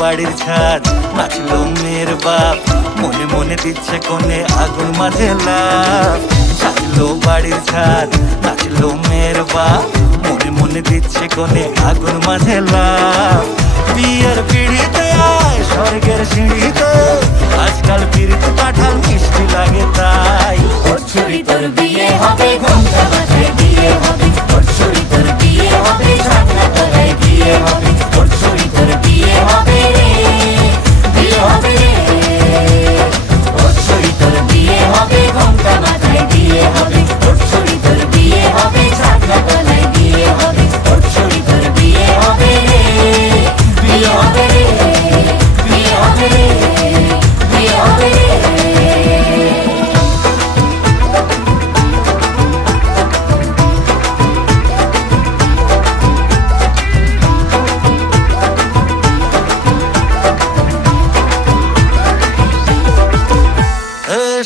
বাড়ির ছাদ, নাচলো মেয়ের বাপ, মনে মনে দিচ্ছে কোণে আগুন মাঝে লাফ। সাজলো বাড়ির ছাদ, নাচলো মেয়ের বাপ, মনে মনে দিচ্ছে কোণে আগুন মাঝে লাফ। বিয়ের পিড়িতে আয় স্বর্গের সিঁড়িতে, আজকাল পিড়িত কাঁঠাল মিষ্টি লাগে তাই। ওর ছুরি তোর বিয়ে হবে, ঘোমটা মাথায় দিয়ে হবে। ওর ছুরি তোর বিয়ে হবে, ছাগনা তলায় দিয়ে হবে। ওর ছুরি তোর বিয়ে হবে রে, বিয়ে হবে রে। ওর ছুরি তোর বিয়ে হবে, ঘোমটা মাথায় দিয়ে হবে। ওর ছুরি তোর বিয়ে হবে, ছাগনা তলায় দিয়ে হবে। ওর ছুরি তোর বিয়ে হবে রে, বিয়ে হবে রে, বিয়ে হবে রে, বিয়ে হবে রে।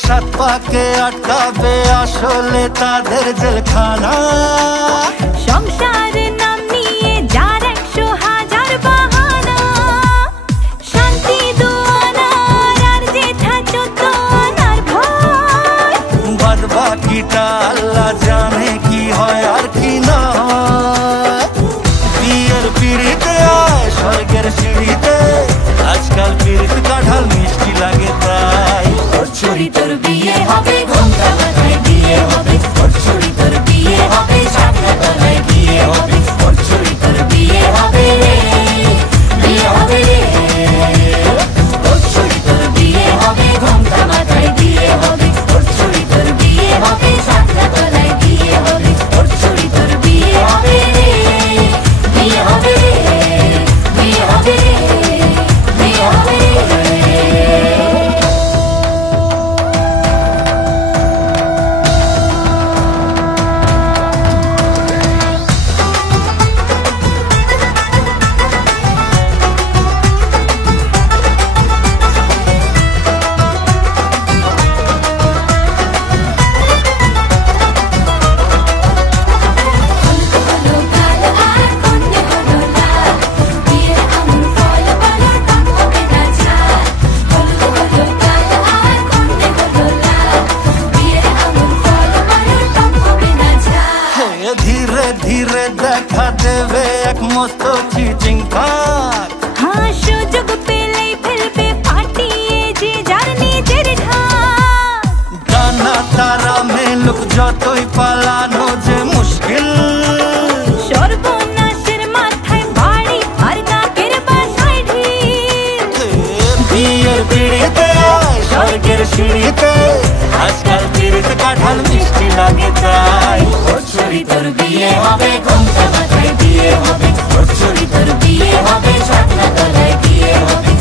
সাত পাকে আটকাবে আসলে তাদের জেলখানা। সংসার নাম নিয়ে যার 100,000 বাহানা, শান্তি দুয়ানার আর জেঠা 14 আনার ভয়। বাদ বাকিটা আল্লাহ জানে কি হয় আর কি না হয়। বিয়ের পিড়িতে আয় স্বর্গের সিঁড়িতে, আজকাল পিড়িত কাঁঠাল মিষ্টি লাগে তাই। ওর ছুরি তোর বিয়ে হবে, ঘোমটা মাথায় দিয়ে হবে। ওর ছুরি তোর বিয়ে হবে, ছাগনা তলায় দিয়ে হবে। ওর ছুরি তোর বিয়ে হবে রে, বিয়ে হবে রে। ওর ছুরি তোর বিয়ে হবে, ঘোমটা মাথায় দিয়ে হবে। ওর ছুরি তোর বিয়ে হবে, ছাগনা তলায় দিয়ে হবে। ওর ছুরি তোর বিয়ে হবে রে, বিয়ে হবে রে, বিয়ে হবে রে, বিয়ে হবে রে। ধীরে ধীরে দেখা দেবে এক মস্ত চিচিং ফাঁক। হ্যাঁ, সুযোগ পেলেই ফেলবে ফাটিয়ে যে যার নিজের ঢাক। ডানা তারা মেলুক যতই পালানো যে মুশকিল। সর্বনাশের মাথায় বাড়ি আর নাকের বাসায় ঢিল। বিয়ের পিড়িতে আয় স্বর্গের সিঁড়িতে, আজকাল পিড়িত কাঁঠাল মিষ্টি লাগে তাই। ওর ছুরি তোর বিয়ে হবে, ঘোমটা মাথায় দিয়ে হবে। ওর ছুরি তোর বিয়ে হবে, ছাগনা তলায় দিয়ে হবে।